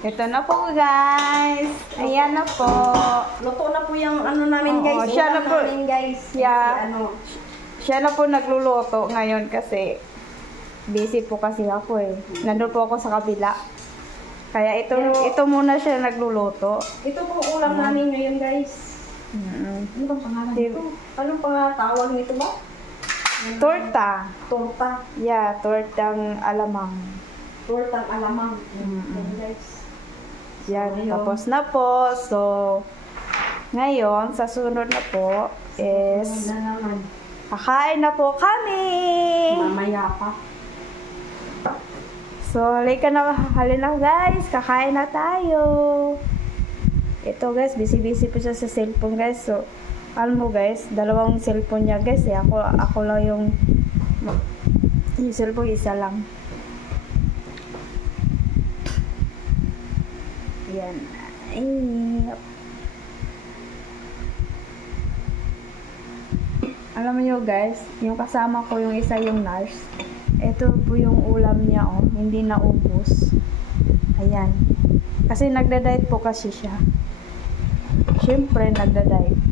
Ito na po guys. Ayan na po. Luto na po yung ano namin guys. Siya na po. Namin, guys. Yeah. Kasi, siya na po nagluluto ngayon kasi busy po kasi ako eh. Nandun po ako sa kabila. Kaya ito muna siya nagluluto. Ito po ulam namin ngayon guys. Ano bang pangalan nito? Anong tawag nito ba? Torta. Torta. Yeah, tortang alamang. Tortang alamang. Guys. Yan, tapos na po. So, ngayon, sa sunod na po is kakain na po kami. Mamaya pa. So, halina guys. Kakain na tayo. Ito guys, busy-busy po siya sa cellphone guys. So, alam mo guys, dalawang cellphone niya guys. Eh. Ako lang yung cellphone isa lang. Yan. Alam mo nyo guys, yung kasama ko yung isa yung nurse. Ito po yung ulam niya oh, hindi naubos. Ayan. Kasi nagda-diet po kasi siya. Siyempre nagda-diet.